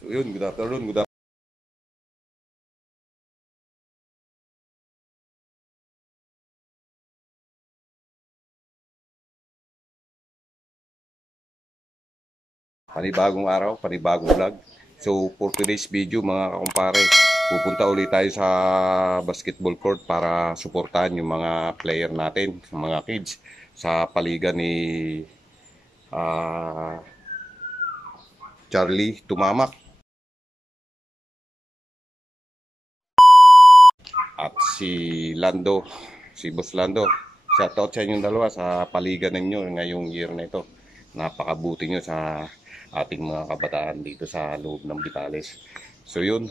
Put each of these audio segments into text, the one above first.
So yun, good afternoon, good afternoon. Panibagong araw, panibagong vlog. So for today's video mga kakumpare, pupunta ulit tayo sa basketball court para suportahan yung mga player natin, mga kids sa paligan ni Charlie Tumamak at si Lando, si Boss Lando. Shoutout sa inyong dalawa sa paligan ninyo ngayong year na ito. Napakabuti nyo sa ating mga kabataan dito sa loob ng Vitales. So yun,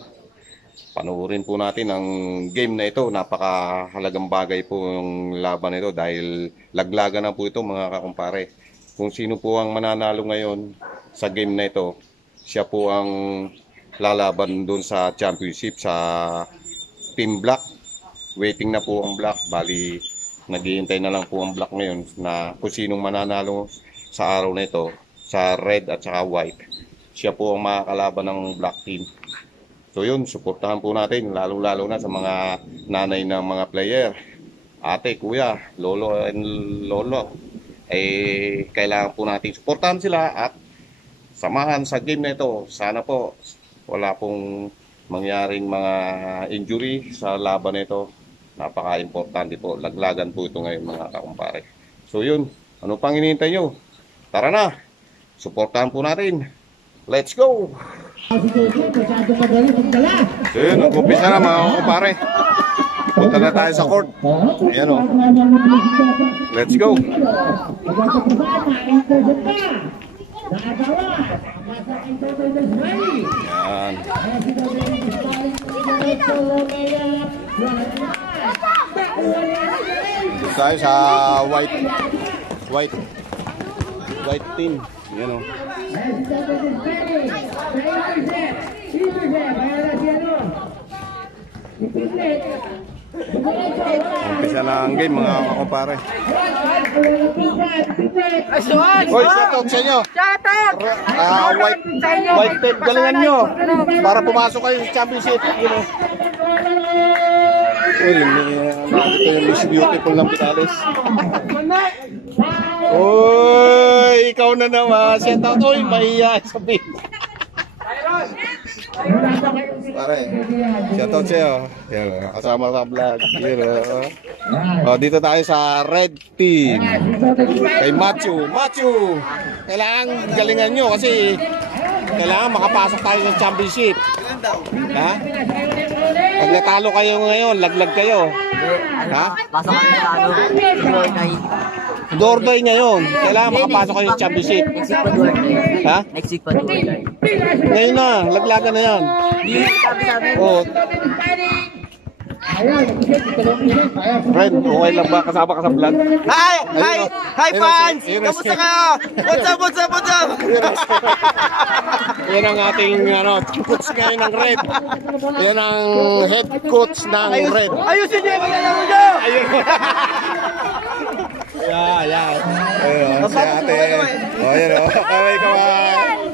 panoorin po natin ang game na ito. Napakahalagang bagay po yung laban nito dahil laglagan na po ito mga kakumpare. Kung sino po ang mananalo ngayon sa game na ito, siya po ang lalaban doon sa championship sa Team Black. Waiting na po ang Black. Bali, naghihintay na lang po ang Black ngayon na kung sinong mananalo sa araw na ito, sa red at saka white, siya po ang makakalaban ng Black team. So yun, suportahan po natin, lalo-lalo na sa mga nanay ng mga player, ate, kuya, lolo and lolo. Kailangan po natin suportahan sila at samahan sa game na ito. Sana po wala pong mangyaring mga injury sa laban na ito. Napaka-importante po, laglagan po ito ngayon mga kakumpare. So yun, ano pang hinihintay nyo? Tara na, suportahan po natin. Let's go! So yun, nag-umpisa na mga kakumpare. Punta na tayo sa court. Ayan o. Let's go! Ayan. Dito tayo sa white team. Yan o. Umpisa na ang game mga kakumpare. Hoy, shoutout sa inyo. White team, galingan nyo para pumasok kayo sa championship. Uy, nakita yung Miss Beautiful ng Vitales. Uy, ikaw na naman. Shoutout, uy, mahiya sabihin. Pare, shoutout sa'yo. Yan, kasama sa vlog. Dito tayo sa red team. Kay Machu. Kailangan galingan nyo kasi kailangan makapasok tayo sa championship. Ha? Pag natalo kayo ngayon, laglag kayo. Ha? Pasok kami sa Dordoy ngayon. Kailangan makapasok kayo sa championship. Next week pa Dordoy. Ha? Next week pa Dordoy. Ngayon na, laglagan na yan. Oh. Friend, okay lang ba? Kasama ka sa vlog? Hi fans! Kamusta kayo? What's up? Yan ang ating coach ngayon ng red. Yan ang head coach ng red. Ayusin niyo yung maglalaro niyo! Yan. Ayun, si ate. O, yan o.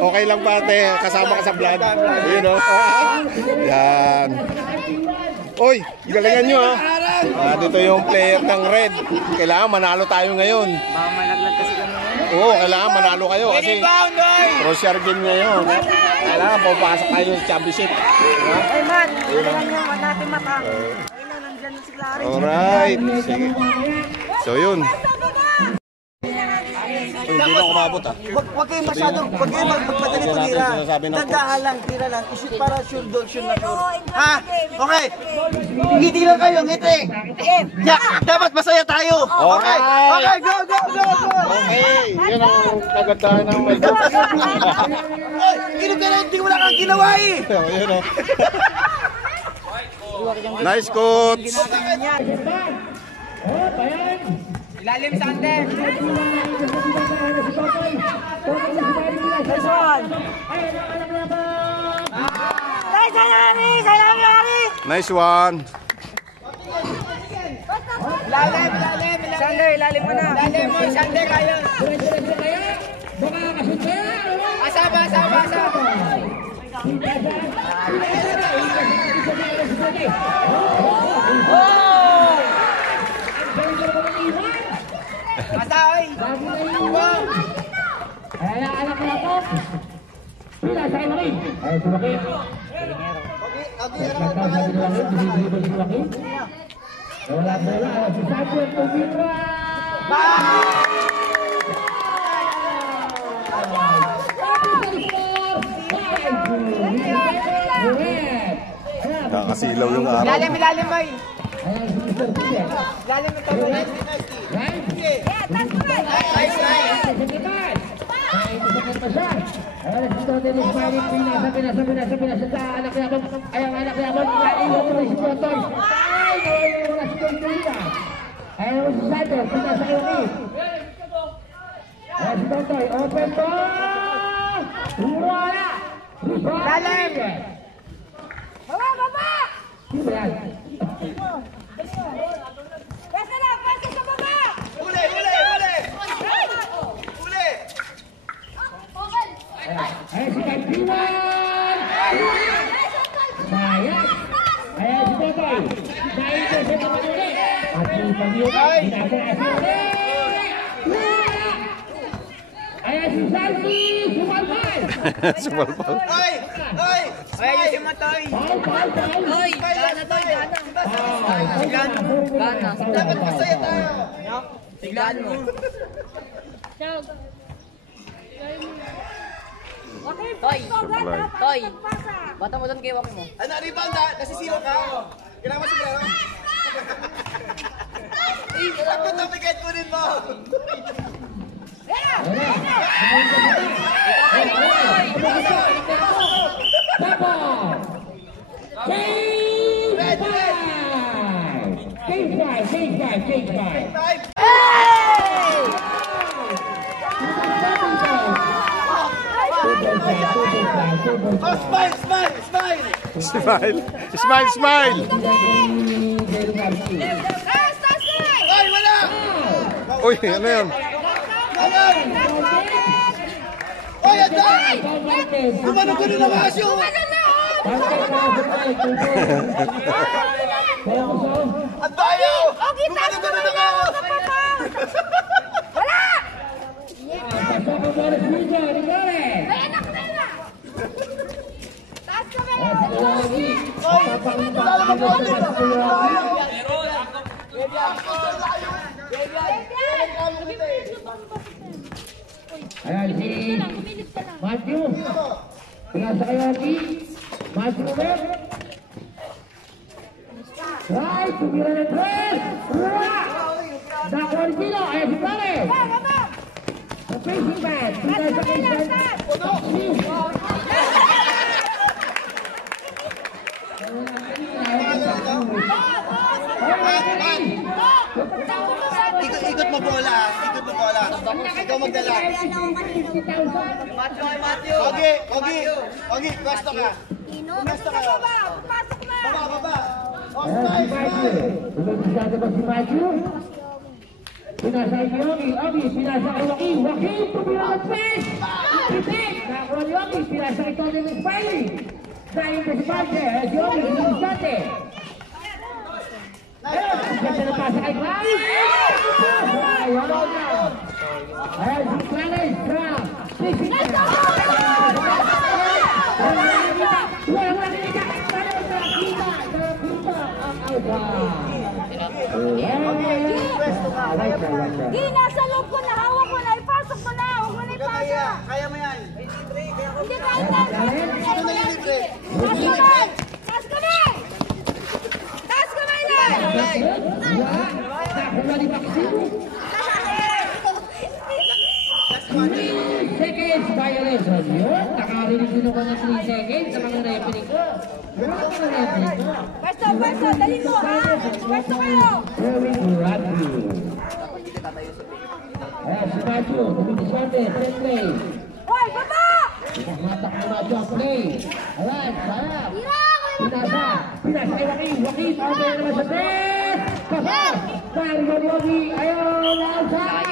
Okay lang ba ate? Kasama ka sa vlog. Ayun o. Yan. Uy, galingan nyo ha. Dito yung player ng red. Kailangan manalo tayo ngayon. Baka malaglag kasi kami. Oo, kailangan manalo kayo kasi cross-share game ngayon. Kailangan papasok tayo sa championship. Hey man, kailangan nyo natin mata. Ayun, nandiyan si Clary. Alright, sige. So yun. Hindi na kumabot ha. Huwag kayo masyadong, huwag kayo magpadali tumira. Tandaan lang, tira lang. Para sure doon, sure na sure. Ha? Okay. Ngiti lang kayo, ngiti. Dapat masaya tayo. Okay, go. Okay, yun ang kagandahan ng may dog. Oy, inom ka na, hindi wala kang ginawa eh. Yun o. Nice coach. Ilalim sa ante. Nice one. Ilalim. Sander, ilalim mo na. Ilalim mo, Sander, kaya. Asaba. Patay! Anak na po. Pila sa kayo rin. Ay, sumakit. Wala. Si Samuel Pumitra. Nakakasilaw yung araw. Lalim, boy. Ayan, si Mr. Pierre. Lalim ito, boy. Right? Sakit pa siya. Ayan, si Totoy smiling. Pinasa. Anak yabang. Ayan, anak yabang. Naiwan mo rin si Totoy. Ay, naiwan mo na si Totoy. Ayan, si Santos. Pinasa kayo rin. Ayan, si Totoy. Open to. Wala. Lalim! Baba! Sino yan? Pwede sa baba! Uli! Ayan, si Kagdiwan. Sayang. Ayan, si Totoy. Naito siya naman ulit. At yung pag-iwan, ginagawa ulit. Ayan, si Salvi. Sumalpal. Sumalpal. Hoy! Ay, si Matoy! Hoy! Gana to, gana! Dapat masaya tayo! Tiglaan mo! Toy! Bata mo doon kay Waki mo. Ano, rebound ha? Nasisiro ka? Kailangan mo siguro? Dapat napigay ko rin mo! Change five. Oh, smile! Smile! Ay, wala! Uy, ano yun? Ay, atay! Umano ko rin ang asyo! Ang tayo! Umano ko rin ang asyo! Ayan si Matthew. Pinasa kayo lagi. Matthew ulit. Right, tumira ng tres. Nakuha ni Pino. Ayan si Pare. Sa facing back. Pinasa kayo sa Ikot mo bola. Ikaw magdala. Ogi, pwesto ka. Pwesto ka. Baba. ayan si Matthew. Umagisado ba si Matthew? Pinasa kay Ogi. Pinasa kay Joaquin. Tumira ng tres. Pitik. Nakuha ni Ogi. Pinasa kay Tony ng Spiley. Sayang ko si Pante. Si Ogi. Inisante. Ayan, ganda na pasa kay Clarence! Ayaw na! Ayan si Clarence sa physical! Walang nakikita! Clarence nakikita! Ang alba! Gina, sa loob ko na, hawak ko na, ipasok mo na, huwag mo na ipasok. Kaya mo yan. Hindi tayo na. Taas kamay! Taas kamay lang! Nakuha ni Maxine! 3 seconds violation. Yun, nakarinig din ako ng 3 seconds sa mga referee ko. Pwesto, dali mo ha! Pwesto kayo! Throwing rugby. Ayan, si Matthew, dumidisyante, set play. Hoy, baba! Pinakatak mo na siya play. Ayan, sayang. Pinasa kay Joaquin, okay naman sa set. Pasok! Mario Yogi, ayaw na outside.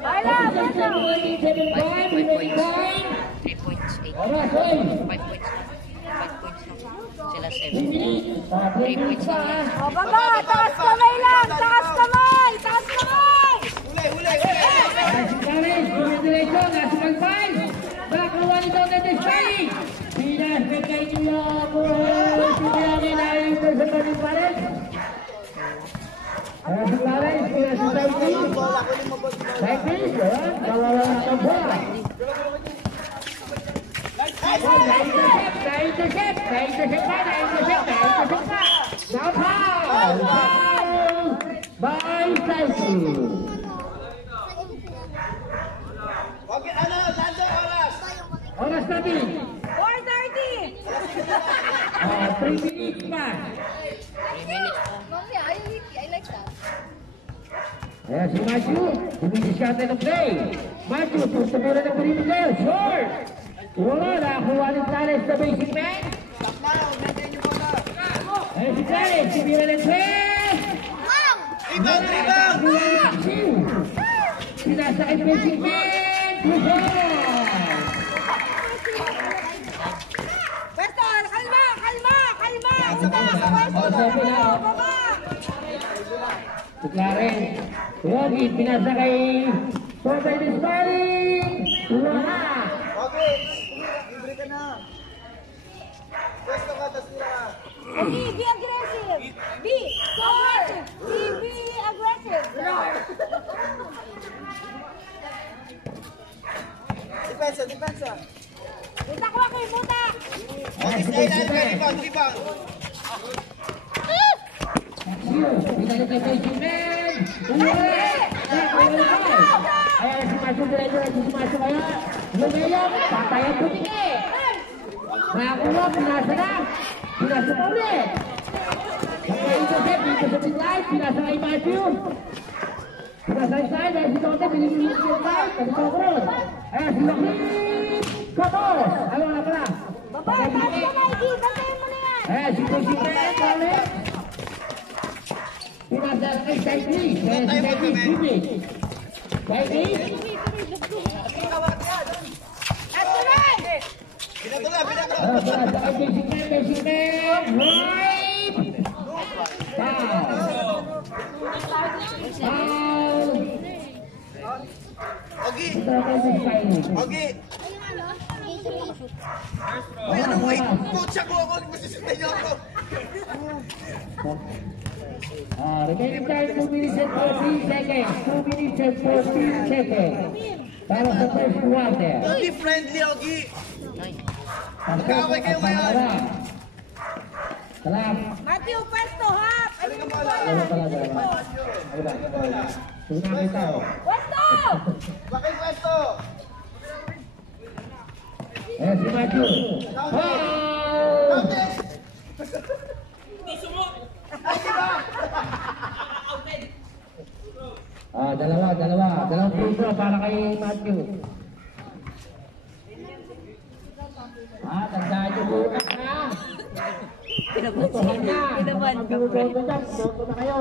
Baila, pwesto! 7 point. 3 points, 8. Oras, oy! 5 points lang. 5 points lang. Sila 7. 3 minutes pa. O, baba, taas kamay lang! Taas kamay! Taas kamay! Si Paris, dumidiretso, nasa Malpay. Nakakuha ni Don Netes Paris. Pinasok kay Nilo po. Si Miami na yung presenta ni Paris. Si Paris, pinasok kay Nilo. Paris, kawawa na bola. Na-intercept pa. Foul by Tyson. Oras natin. 4:30! 3 minutes pa. 3 minutes pa. Mommy, I like that. Ayan si Matthew. Dumidiscarte ng play. Matthew, tumira ng perimeter. Short. Wala, nakakuha ni Clarence sa basic man. Ayan si Clarence, tumira ng play. Rebound! Sinasakit basic man. Tuhan. Pwesto, kalma! Baba! Si Clarence. Yogi, pinasa kay Sobay Disparing. Wala. Okay, libre ka na. Pwesto ka, tas tira ka. Be aggressive! Be aggressive! Depensa. Buta ko kay buta! Okay, rebound. Pinasa kay basic man. Wala. Ayan si Matthew diretso. Si Matthew kaya. Lumayang. Patayan puti. Nakakuha, pinasa na. Pinasa pa ulit. Naka-intercept dito sa midline. Pinasa kay Matthew. Pinasa kay side. Dahil si Tote, pinipinit yung side. Kasi sa cross. Ayan si Joaquin. Kapos. Ayaw na pala. Baba, taas kamay, G! Bantayan mo na yan! Ayan si Kusipe. Ulit. Pinasa kay side 3. Ayan si side 3. Side 3. At tuloy! Pinatuloy. Pinasa kay basic man. Right. Foul. Okay. Ito kay basic man. Okay. Uy, ano mo? Coach ako. Masisintay niyo ako. Remaining time 2 minutes and 14 seconds. 2 minutes and 14 seconds. Para sa first quarter. Ogie, friendly, Ogie. Magkaway kayo ngayon. Salam. Matthew, pwesto, hap! Ano yung bola? Tunang kita. Pwesto! Bakit pwesto? Ayan si Matthew. Foul! Dalawa. Dalawang free throw para kay Matthew. Tandaan niyo muna ha. Botohan na. Boto na kayo.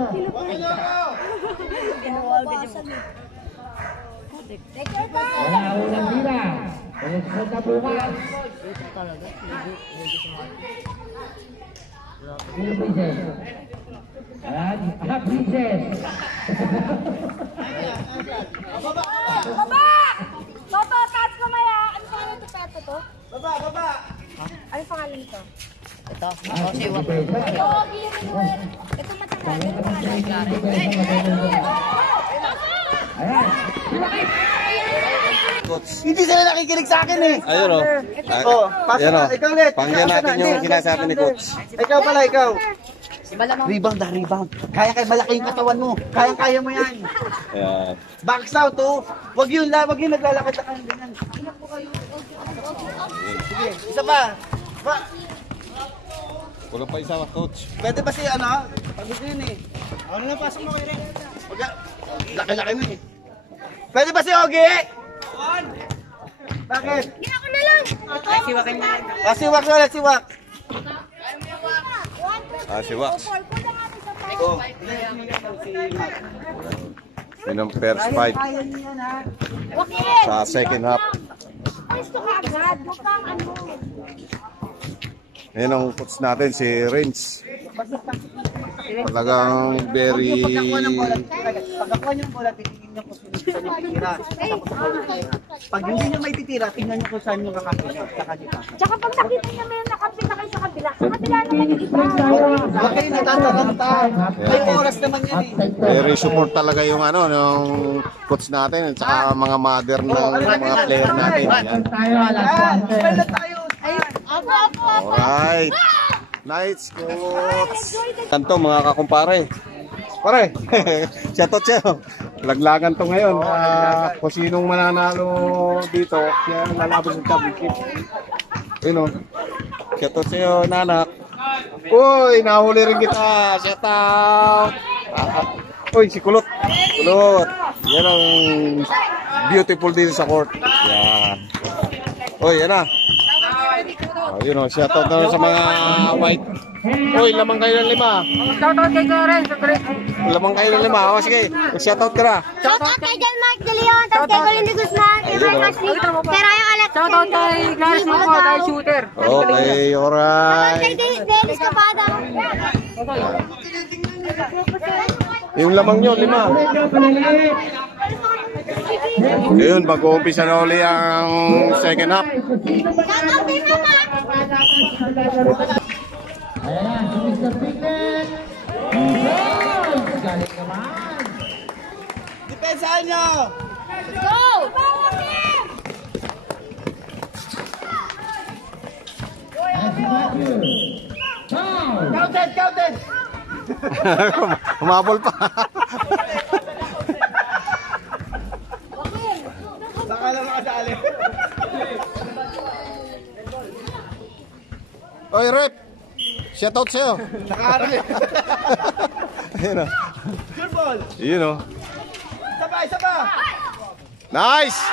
Take your time! Wala unang tira. Eleksyon na bukas. Sino Princess? Ayan, Princess. Baba! Baba, taas kamay ha! Ano pangalan ito, Peto to? Baba. Ano pangalan nito? Ito. Ako si Wak. Yogi, ito matagal. Ano pangalan? Ayan. Hindi sila nakikinig sa akin eh. Ayun o. Oh, pasa Ayan na. o. Ikaw ulit. Pakinggan natin yung sinasabi ni Coach. Ikaw pala. Rebound. Kaya malaki yung katawan mo. Kaya mo yan. Ayan. Box out oh. Wag yun naglalakad-lakad ganyan. Sige, isa pa. Wala pa isa, Coach. Pwede ba si pagod yun eh. Ano na pasok mo kayo rin? Laki-laki mo eh. Pwede ba si Ogie? Bakit? Hindi ako na lang! Siwak ulit, siwak. Si Wax. Yun ang first fight Wakil! sa second half. Alis ka agad. Huwag kang ano. Ayan ang coach natin, si Renz. Talagang very... Pagkakuha niyo ng bola, titingin niyo kung sino sa niyo titira. Pag hindi niyo may titira, tingnan niyo kung saan niyo kakapila. Saka niyo kakapila. Tsaka pag nakita niya may nakapila kayo sa kabila. Sa kabila naman yung iba. Okay, natataranta. May oras naman yan eh. Very support talaga yung ano, yung coach natin at saka mga mother ng mga player natin. Yan. Spell na tayo. Alright. Nice coach. Tanto mga kakumpare. Pare, shoutout sa'yo. Laglagan to ngayon. Kung sinong mananalo dito, siya ang lalaban sa championship. Yun o. Shoutout sa'yo, nanak. Uy, nahuli rin kita. Shoutout. Uy, si Kulot. Kulot. Yan ang beautiful dito sa court. Yan. Uy, yan na. Yun o, shoutout na sa mga white. Uy, lamang kayo ng 5. Shoutout kay Karen. Lamang kayo ng 5. O, sige, shoutout ka na. Shoutout kay John Mark De Leon. Tapos kay Colin De Guzman. Kay Mark Ashley. Kay Ryan Alex. Shoutout kay Clarence Moco, tayo shooter. Okay, alright. Kay Dennis Capada. Yung lamang nyo, 5. Yun, mag-uumpisa na uli ang second half. Shoutout kay Mama. Ayan na, si Mr. Piglet. Galing naman. Depensahan niyo. Go! Ayan si Matthew. Foul. Counted, counted. Humabol pa. Baka lang makadali. Oy, rep. Shoutout sa'yo. Nakaharap. Ayun o. Good ball. Yun o. Sabay, sabay. Nice!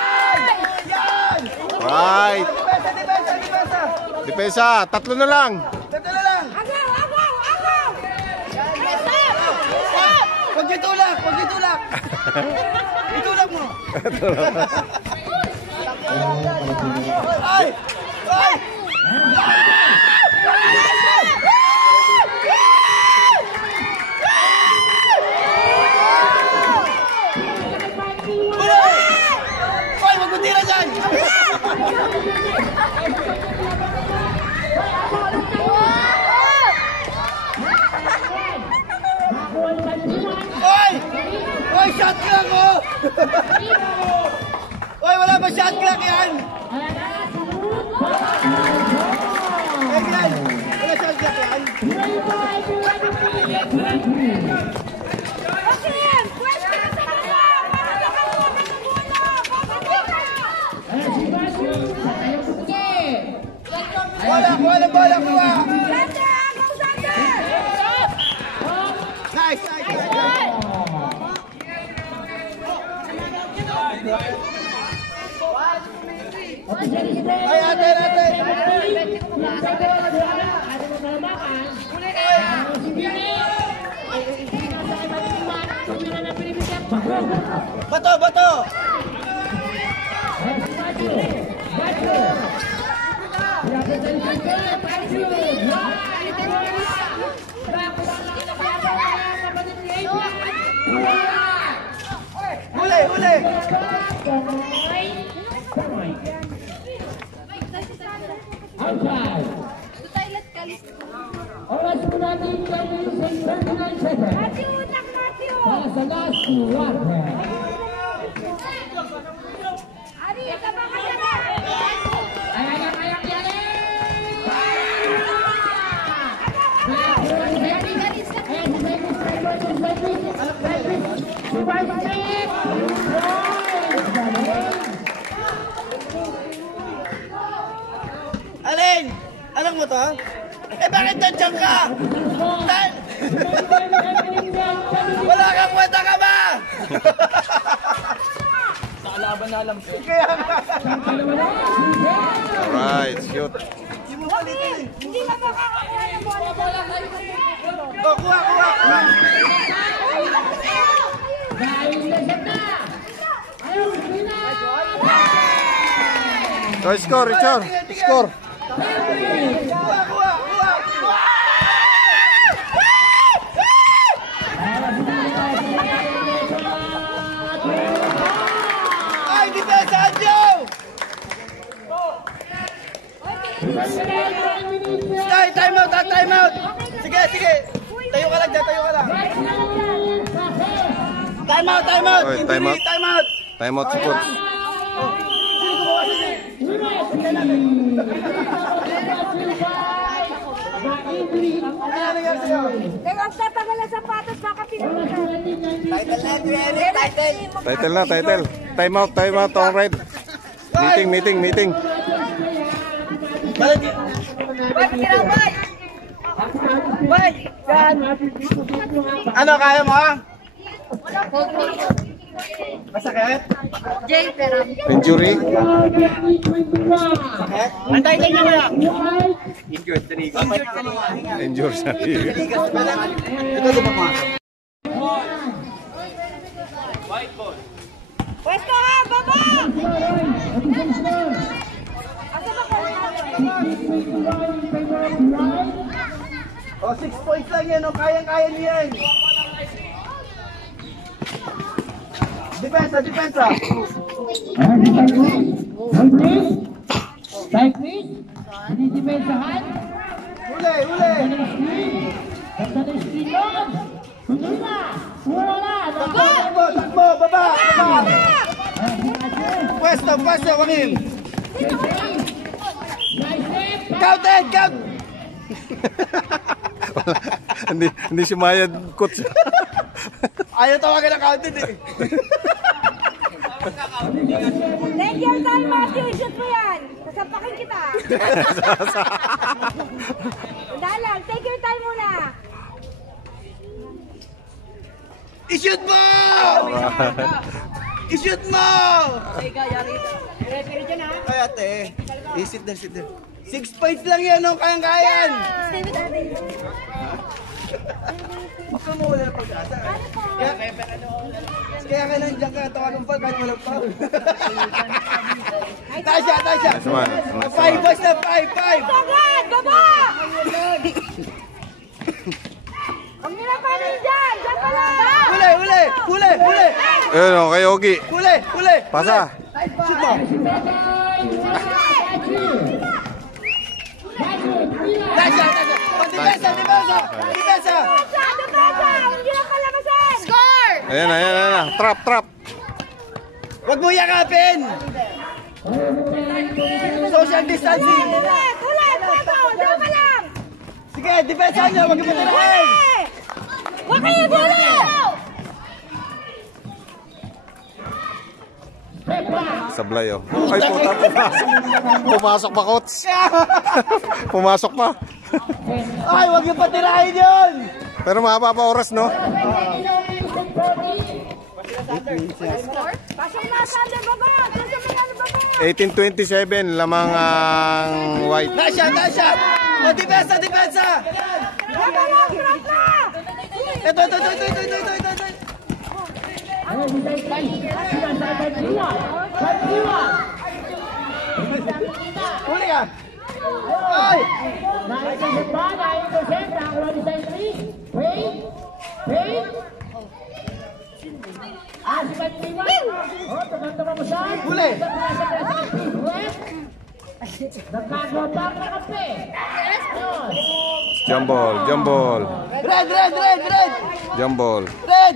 Yan! Right. Depensa, depensa, depensa. Depensa, 3 na lang. Tatlo na lang. Agaw, agaw, agaw! Huwag niyo tulak, huwag niyo tulak. Itulak mo. Ay! Ay! Hoy, wag mo tira dyan! Hoy! Hoy, shot clock oh! Hoy, wala ba shot clock yan? Eh, yan! Wala shot clock yan? Joaquin! Pwede ka sa baba! Para nakakuha ka ng bola! Ayan si Matthew. Ayan si Puti. Bola, bola, bola, kuha! Sander! Agaw, Sander! Nice, nice, nice! Ay, ate, ate! Bato, bato! Huli, huli! Outside. Oras po natin gawin sa 39 seconds. Matthew, utak, Matthew! Para sa last quarter. Ari, ika ba ka na? Ayan, ayan, ayan. Alin? Alam mo to? Eh bakit nandiyan ka? Wala kang kwenta ka ba? Sa kalaban na alam ko. Kaya nga. Alright, shoot. Hindi mo palitin eh. Hindi ka makakakuha ng bola. Oh, kuha, kuha, kuha. So, score, Richard. Score. Ay, depensa, Joe! Time out, time out! Sige, sige! Tayo ka lang dyan, tayo ka lang! Time out, time out! Oy, time out. Time out! Time out si coach. Ano nangyari sa'yo? Kaya ang tatagal ng sapatos, baka pinupunan. Title na, title! Title na, title. Time out, on red. Meeting. Balik! Bay, pakiraw, bay! Bay! Yan! Ano, kaya mo ha? Masakit? Jay, pero... Injury. Masakit? Ang title niya kaya? Injured sa Ito di ba mo? Pwesto ha, baba! Asa ba ko? O, 6 points lang yan, o, kayang-kaya niya yan. Depensa! Cyclist, dinidimensahan. Huli! Ganda ng stilon. Tuloy na. Wala. Takbo! Baba! Pwesto, Wangin! Counted! Hindi sumayad, coach. Ayaw tawagan ng counted eh. Take your time, Matthew. Shoot mo yan. Sasapakin kita. Dalang, take your time muna. I-shoot mo! I-shoot mo! Kaya ate, sit there. 6 points lang yan, no? Kayang-kayan! Stay with daddy. Huwag ka mawala ng pag-asa. Kaya ka nandiyan ka, tawagan pa kahit walang foul. Tasha! Sama. 5 boys na, 5! Agad! Baba! Huwag nila panin dyan! Dyan pa lang! Huli! Ayun, kay Ogi. Huli! Pasa. Shoot mo! Tasha! Depensa! Depensa! Hindi lang kalamasan! Score! Ayan. Trap. Huwag mo yakapin! Social distancing! Ulit! Dyan pa lang! Sige, depensa niya! Huwag mo tirahin! Huwag kayo gulo! Sablay, oh. Ay, puta. Pumasok pa, coach. Pumasok pa. Ay, huwag yung patirahin yun! Pero mahaba pa oras, no? Pasok na sa under baba! Doon sa mga baba! 18:27, lamang ang white. Tasha! O, depensa! Baba na! Trap na! Ito! Huli ka! Ay! Huli! Jump ball. Red! Jump ball. Red!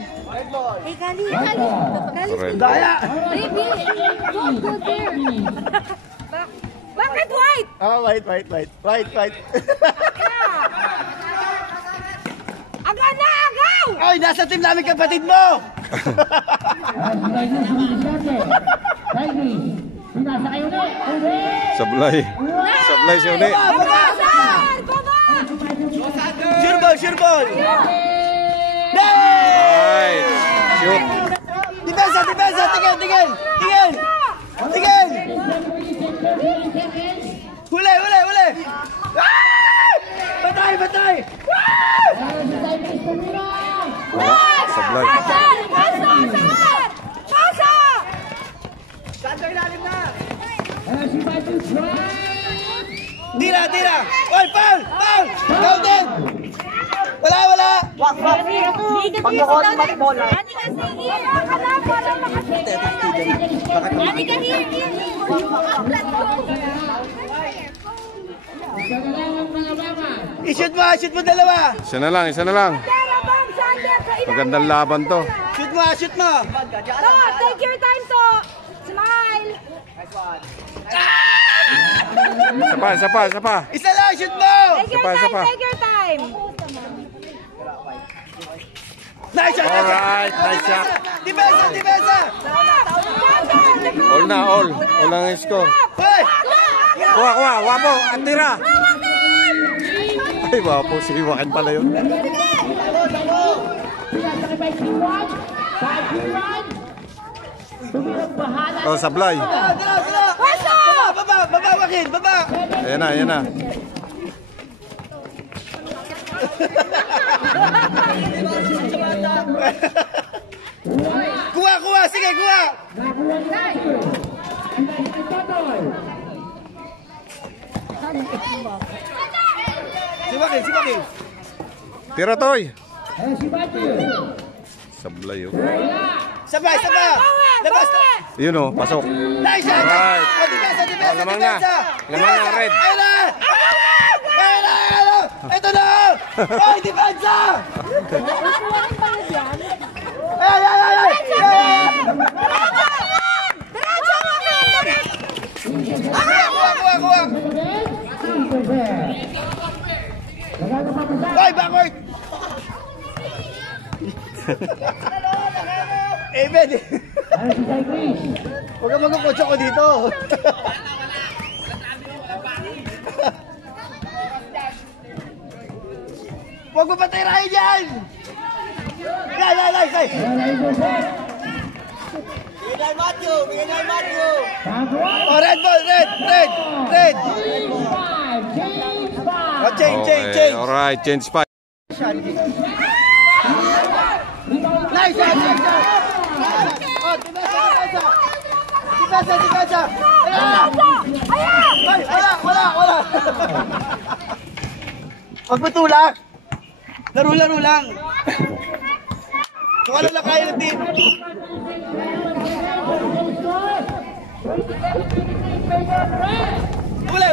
Hey, Kali! Red. Daya! Baby! Don't go there! Bakit white? Oh, white. Agaw na! Agaw! Ay, nasa team namin kapatid mo! Sablay siya ulit. Babasan! Baba! Sure ball! Ay, shoot. Depensa! Tingin! Huli! Ah! Patay! Sablay. Pasa! Saan ilalim na? Tira, tira! Oy, foul! Foul! Counted! Wala, wala! Pagkakot, magbola. Ani kasi here. Akala ko lang makasige. Ani ka here. I-shoot mo dalawa! Isa na lang, isa na lang. Magandang laban to. Shoot mo, shoot mo! Take your time to. Smile. Isa pa. Isa lang, shoot mo! Take your Isa time. pa. Take your time. Nice shot! Alright, nice shot. Depensa, depensa! All na, all. All ang score. Hoy! Kuha, wapo, at tira. Ay, wapo, si Joaquin pala yun. Oh, sablay. Tira, tira! Baba, Joaquin, baba! Ayan na. Kuha, sige, kuha! Si Joaquin. Tira, Toy. Sablay, oh. Sabay! Labas! Yun, oh, pasok. Nice shot! Alright. Oh, depensa! Lamang na, red. Ayun na! Ito na! Ay, depensa! Ay! Kuha! Ay, backward! Ben! Huwag kang magkukotso ko dito. Huwag mo patirahin dyan! Ay! Bigyan Matthew! Oh, red ball! Red! Oh, change! Alright, change pa. Nice shot! Oh, depensa! Ay, wala! Huwag matulak! Laro lang! Kung ano lang kaya ng team. Huli!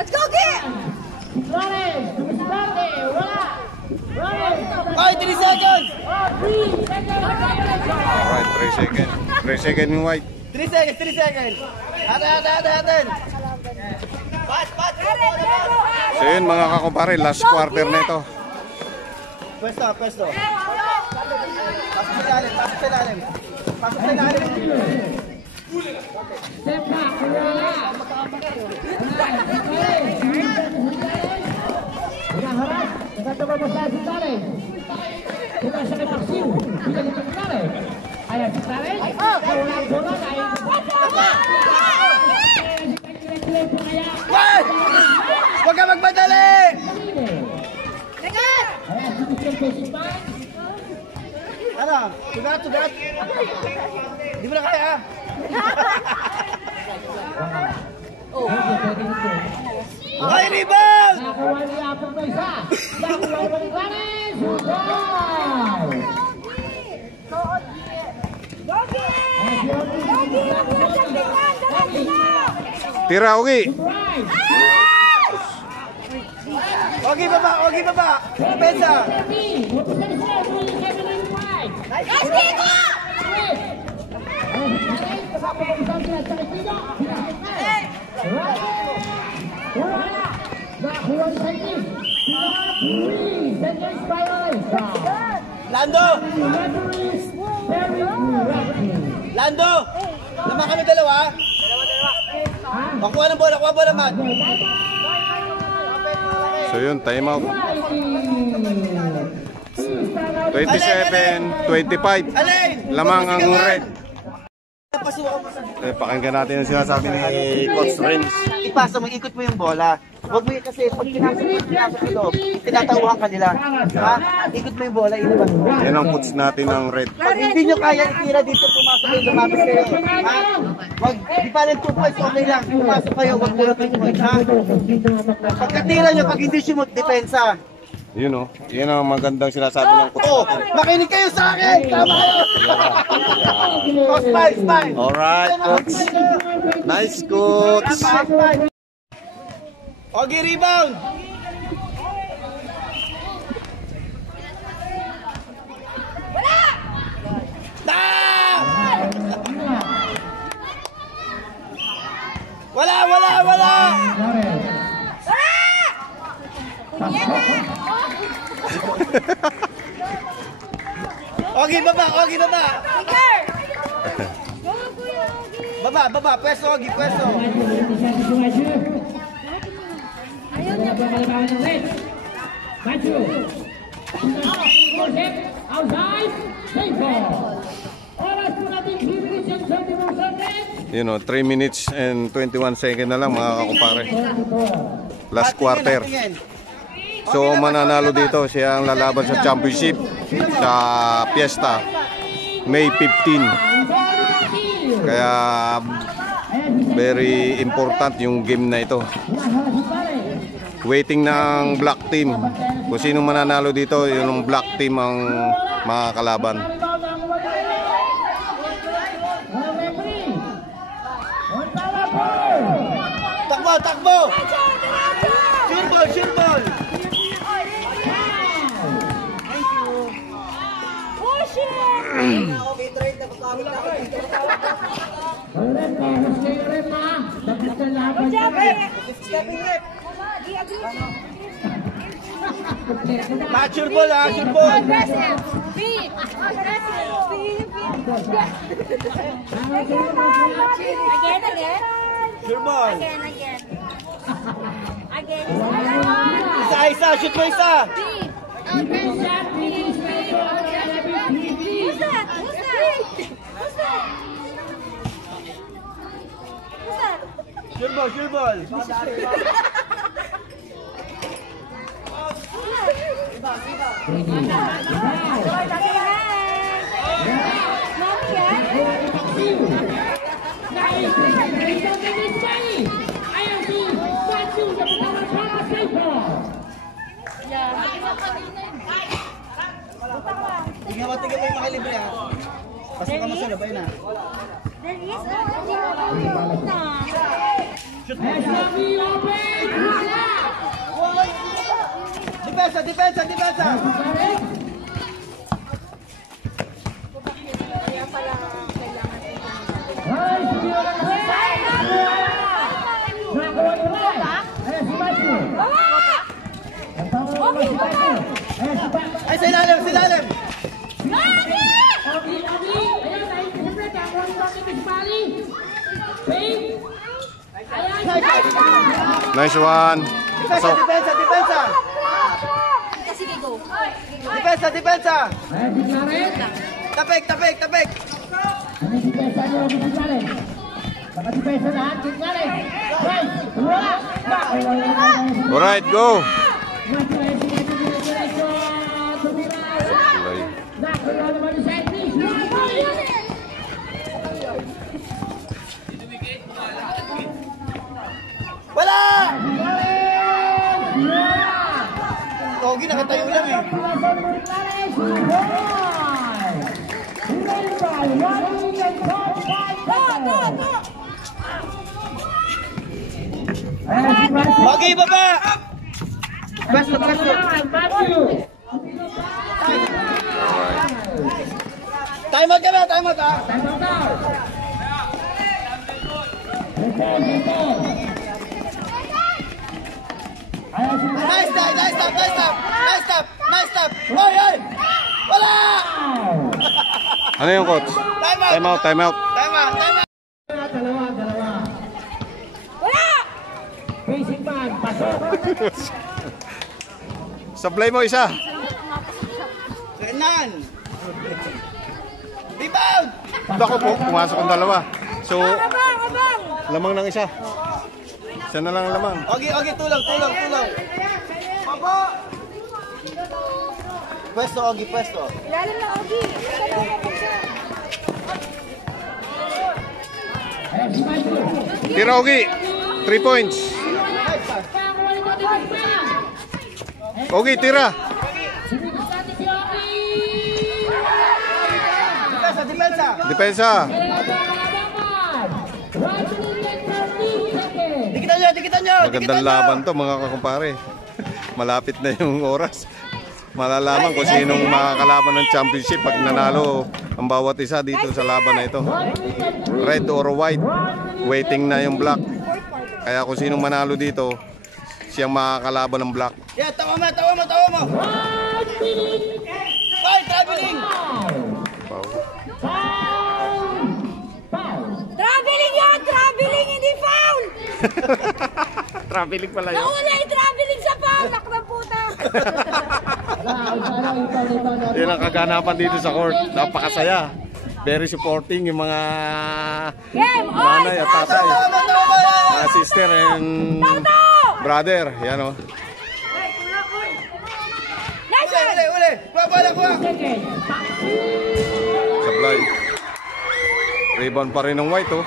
Let's go, get! Ay, 3 seconds! Alright, 3 seconds. 3 seconds yung white. 3 seconds! Hatan! So yun, mga kakumpare, last quarter na ito. Pwesto. Pasok sa ilalim. Step back, hinaharap, nagkatawa sa si Tares. Kita sa Maxiu, kita dito si Tares. Ayan si Tares, walang bola dahil Huwag ka magmadali! ayan si Michel Pesipan. Ano? Sugat? Di mo na kaya? Ay, rebound! Nakakuha niya ang isa. Nakuha ni Tares. Goal! Tira, Ogi. Ogi baba! Pensa! Lando! Naman kami dalawa? Kuha ng bola, Matt. So yun, time out. 27-25. Alain! Lamang ang red. Pasukan mo sa... Pakinggan natin ang sinasabi ni Coach Renz. Ipasa mo, ikot mo yung bola. Huwag mo kasi pag pinasok sa loob, tinatauhan ka nila. Ha? Ikot mo yung bola, ilabas mo. Yan ang coach natin ng red. Pag hindi nyo kaya itira dito, pumasok kayo, lumapit kayo. Ha? Wag, di pa rin 2 points, okay lang. Pumasok kayo, wag muna 3 points, ha? Pagkatira nyo, pag hindi sumot, depensa. Yun o. Yun ang magandang sinasabi ng coach. Oh, makinig kayo sa akin! Tama kayo! Oh, smile. Alright, coach. Nice, coach. Smile. Okay, rebound! Wala! Okay, baba! Baba, pwesto, Ogie, pwesto. Ayaw niya pa malabawan ng red. Machu. Outside. Safe ball. Oras po natin 3 minutes and 21 seconds. Yun o, 3 minutes and 21 seconds na lang mga kakumpare. Last quarter. So mananalo dito siya ang lalaban sa championship sa Fiesta May 15. Kaya very important yung game na ito. Waiting ng black team. Kung sino mananalo dito, yung black team ang mga kalaban. Takbo! Sure ball! Push it! Sure ball, ha? Sure ball! Aggressive! Beat! Again. Sure ball! Again. Isa, shoot mo isa! Who's that? Sure ball! Tingnan mo yung makilibre, ha? Pasok ka masalabay na. Depensa! Ay, sa ilalim! Nice one. Pasok. Depensa! Sige, go. Depensa! Tapik! Alright, go. Wala! Ogie, nakatayo lang eh. Ogie, baba! Pwesto! Time out ha? Nice stop! Hoy! Wala! Ano yung coach? Time out. Dalawa. Wala! Facing man, pasok. Supply mo isa. Renan! Rebound! Dako po, pumasok ang dalawa. So, Abang! lamang ng isa. Isa na lang ang lamang. Ogie, tulong. Papa! Pwesto, Ogie. Ilalim na, Ogie. Ayan si Michael. Tira, Ogi. 3 points. Nakakuha ni Ogi Bismaya. Ogi, tira. Sinigos natin si Ogi. Depensa, depensa. Depensa. Dikitan nyo, dikitan nyo. Magandang laban to mga kakumpare. Malapit na yung oras. Malalaman kung sinong makakalaban ng championship pag nanalo ang bawat isa dito sa laban na ito. Red or white, waiting na yung black. Kaya kung sinong manalo dito, siyang makakalaban ng black. Yeah, tawa mo, tawa mo, tawa mo. Ay, traveling. Traveling yun! Traveling, hindi foul! Traveling pala yun. Nauna yung traveling sa foul! Nakang puta! Yan ang kaganapan dito sa court. Napakasaya. Very supporting yung mga Game on! nanay at tatay. Mga sister and brother. Yan o. Nice Uli, one! uli, uli. Kuha, kuha, kuha. Sablay. Rebound pa rin ng white oh.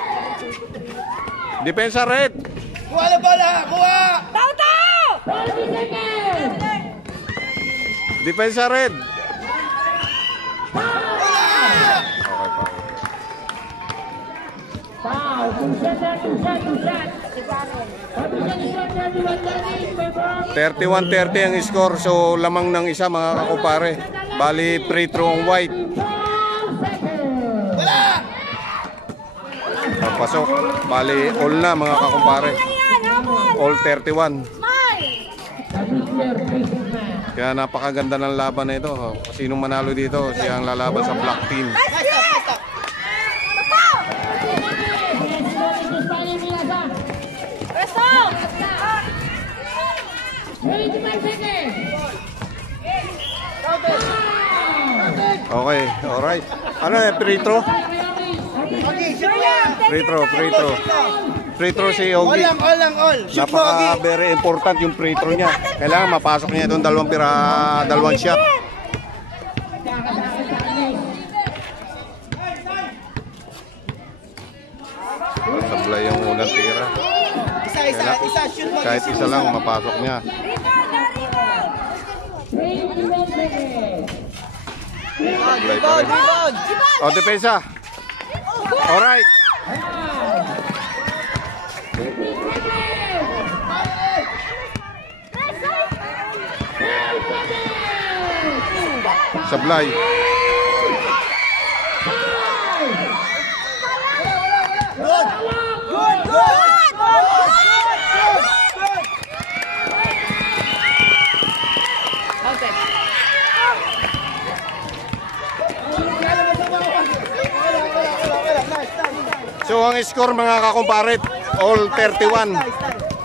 Depensa red. Kuha na bola, kuha. Tao! Depensa red. Foul, two-shot. 31-30 ang score. So lamang ng isa mga kakumpare. Bali free throw ang white. Pasok. Bali all na mga kakumpare. All 31. Kaya napakaganda ng laban na ito. Sinong manalo dito, siya ang lalaban sa black team. Okay, alright. Ano eh, free throw? Free throw. Free throw si Ogi. All lang, all. Shoot mo, Ogi. Napaka very important yung free throw niya. Kailangan mapasok niya itong dalawang shot. Sablay yung unang tira. Isa, shoot mo. Kahit isa lang mapasok niya. Sablay pa rin. Rebound. O, depensa. Alright. Sablay. So ang score mga kakumparet, all 31.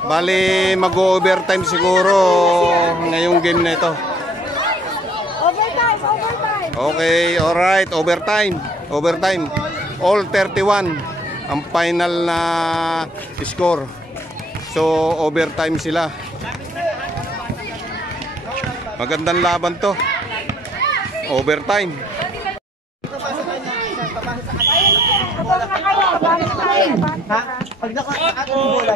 Bali mag-overtime siguro ngayong game na ito. Overtime! Okay, alright, overtime. All 31 ang final na score. So overtime sila. Magandang laban to. Overtime. Ha? Pag nakakaan mo bola,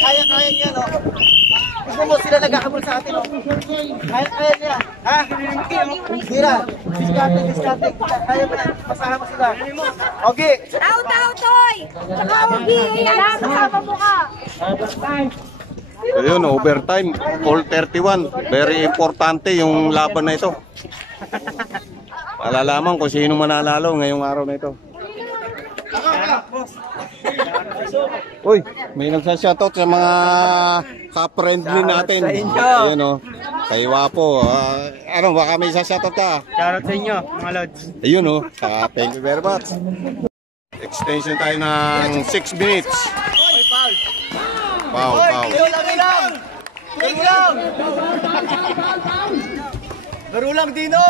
kaya niya, no? Gusto mo sila naghahabol sa atin, no? Kaya niya. Ha? Mira, diskate. Kaya mo yan. Pasahan mo sila. Okay. Tao, Toy! Tsaka Ogi! Alam, kasama mo ka! So yun, overtime. All 31. Very importante yung laban na ito. Malalaman kung sino mananalo ngayong araw na ito. Uy, may nagsashoutout sa mga ka-friendly natin. Sa inyo. Ayun o. Kay Wapo. Ano, baka may shoutout ka? Shoutout sa inyo, mga lods. Ayun o. Thank you very much. Extension tayo ng 6 minutes. Foul. Laro lang, Dino.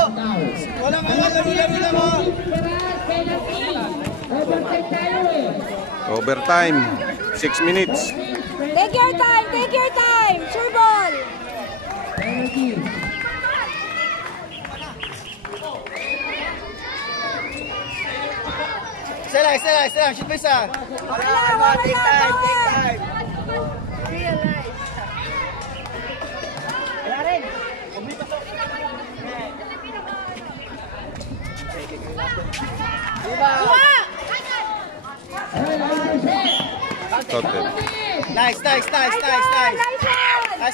Walang laro lang. Overtime. 6 minutes. Take your time! Sure ball! Isa lang. Shoot mo isa. Take time. Wala rin. Total. Nice. Nice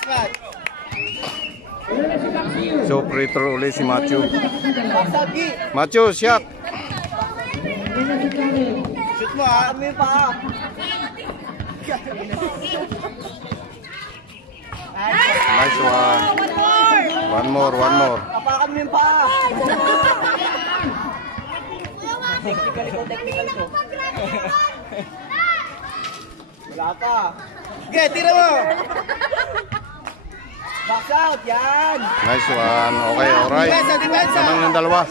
match. So, free throw ulit si Matthew. Sagi. Matthew, shot. Shoot mo ha. Kami pa. Nice one. One more. Apakan mo yung paa. Technical ko. Wala pa. Okay, tira mo. Box out, yan. Nice one. Okay, alright. Depensa. Naman yung dalawa.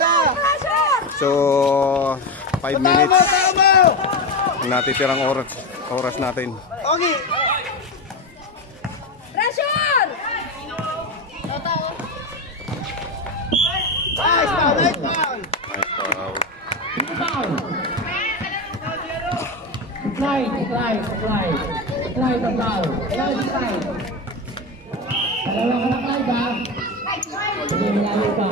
So, 5 minutes. Tama. Ang natitirang oras natin. Okay. Pressure! Nice foul. Nice foul. Slide the ball. Dalawa ka na kayo ba? Hindi nilalo ka.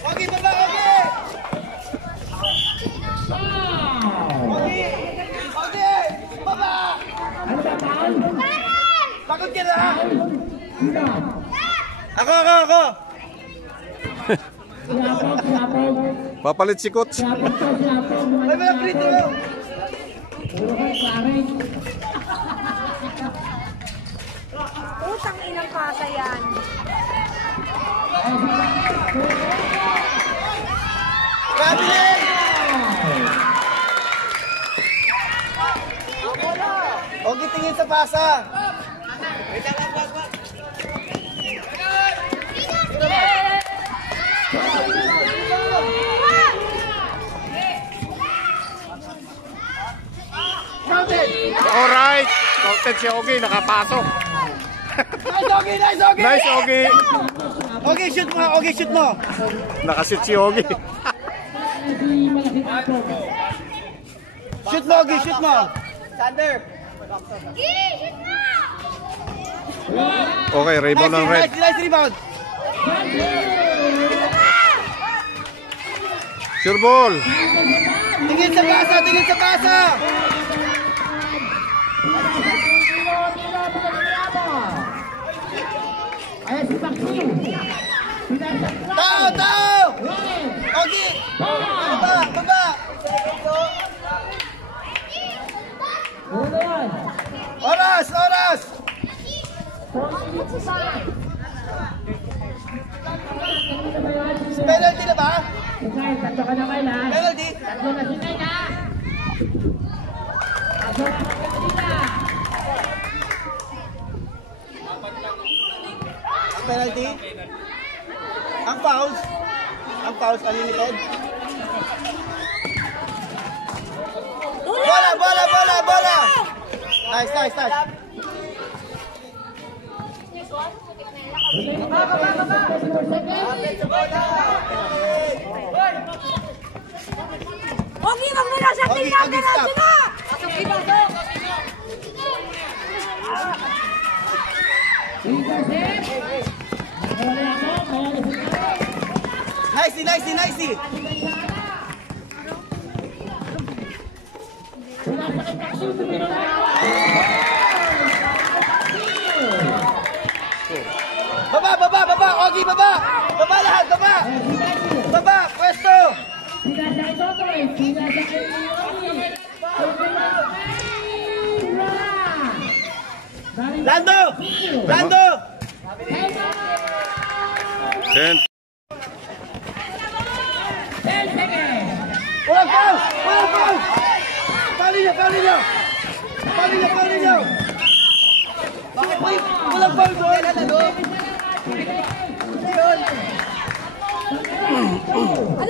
Okay, baba, okay, baba. Ano ba, Paul? Pagod ka na. Sino? Ako. Sinapog. Papalit si coach. Sinapog. May mga free throw. Puro kayo, Clarence. Utang inang kasa yan. Kabilin! Okay, tingin sa pasa. Alright. Counted si Ogie. Nakapasok. Nice, okay. Nice, Ogie. Okay, shoot mo. Nakashoot si Ogie. Shoot mo. Sander. Okay, rebound ng red. Nice rebound. Sure ball. Tingin sa pasa. Ayan si Maxine. Tao. Okay. Baba. Ano na yan? Oras. Penalty na ba? Okay, tatlo ka na kayo lahat. Penalty. Tatlo na si Nena. Tatlo na si Nena. Ang penalty. Ang fouls unlimited. Bola. Nice. Okay, wag mo na siya Okay, tingnan stop. sila! Nicey. Baba. Okay, baba. Baba lahat, baba. Baba, pwesto. Lando. 10. Walang foul. Pali niyo. Bakit walang foul doon? Ano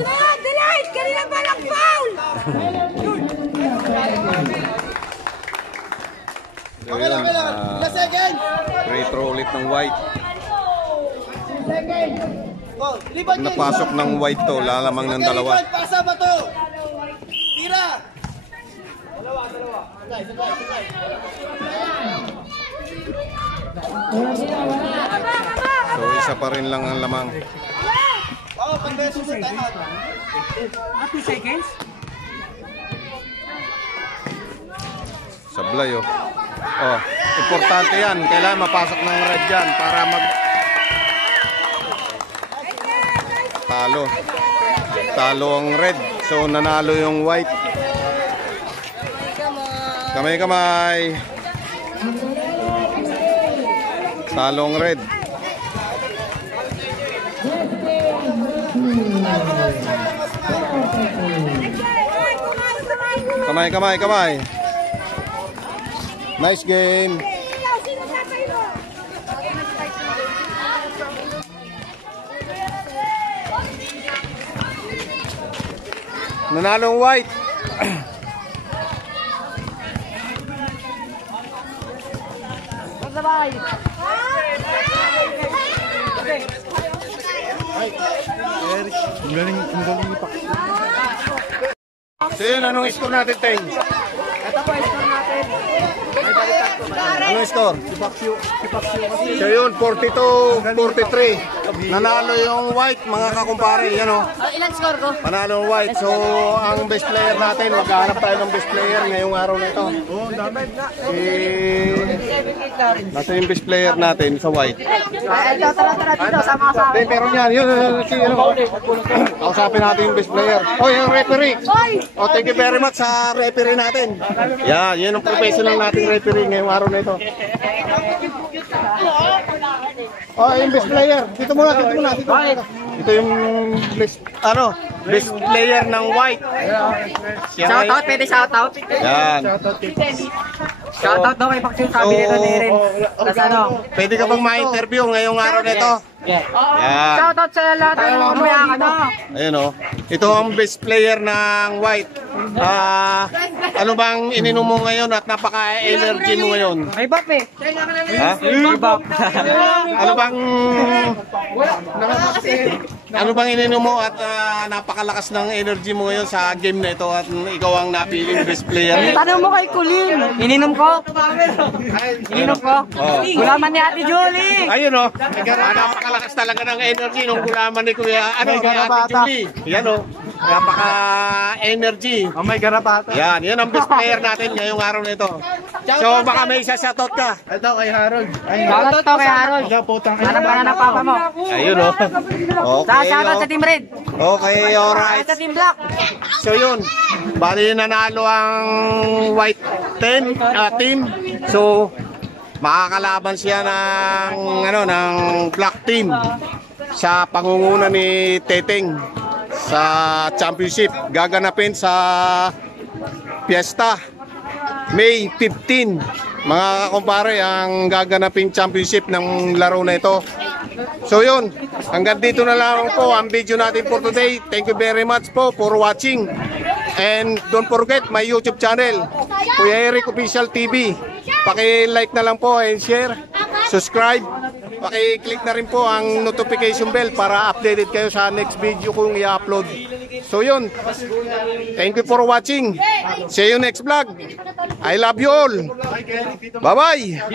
ba yan? Delete! Kanina ba lang foul? So yun, Last second. free throw ulit ng white. Oh, liban Pag napasok ng white to, lalamang ng dalawa. Pasa ba to? Tira. So isa pa rin lang ang lamang. Oh, pag-beso sa time out. 2 seconds? Sablay oh. Oh, importante yan. Kailangan mapasok ng red yan para talo. Talo ang red. So nanalo yung white. Kamay-kamay. Talo ang red. Kamay. Nice game. Sino tatay mo? Nanalo ang white. So yun, anong score natin, Teng? Ito po, score natin. Anong score? So yun, 42-43. Nanalo yung white, mga kakumpare. Yan o. Ilan score ko? Panalo yung white. So, ang best player natin, maghahanap tayo ng best player ngayong araw na ito. Nasa yung best player natin sa white. Tara dito, sama-sama. Hindi, meron yan. Yun, si ano. Kausapin natin yung best player. Oh, yung referee. Oh, thank you very much sa referee natin. Yan, yun ang professional nating referee ngayong araw na ito. Oh, yung best player. Dito muna. Ito yung best player ng white. Shoutout, pwede shoutout. Yan. Shoutout daw kay Paxil, sabi nito ni Ren. Tapos ano? Pwede ka bang ma-interview ngayong araw na ito? Yan. Shoutout sa lahat ng mamaya dito. Ayun o. Ito ang best player ng white. Ano bang ininom mo ngayon at napaka-energy mo ngayon? May bap eh. Ha? May bap. Ano bang ininom mo at napakalakas ng energy mo ngayon sa game na ito at ikaw ang napiling best player? Tanong mo kay Kulin. Ininom ko. Oh. Gulaman ni Ate Julie. Ayun o. Napakalakas talaga ng energy nung gulaman ni Kuya ni Ate Julie. Yan o. Napaka-energy. Oh my garapata. Yan ang best player natin ngayong araw na ito. So baka may isa-shoutout ka. Ito kay Harold. Shoutout to kay Harold. Hanap ka na ng papa mo. Ayun o. Okay. Shoutout sa Team Red. Okay, alright. Sa Team Black. So yun, bali nanalo ang white team. So makakalaban siya ng black team sa pangunguna ni Teteng sa championship gaganapin sa Fiesta May 15. Mga kumpare, ang gaganapin championship ng laro na ito. So yun, hanggang dito na lang po ang video natin for today. Thank you very much po for watching. And don't forget my YouTube channel, Kuya Eric Official TV. Paki-like na lang po and share, subscribe. Paki-click na rin po ang notification bell para updated kayo sa next video kung i-upload. So yun, thank you for watching. See you next vlog. I love you all. Bye-bye.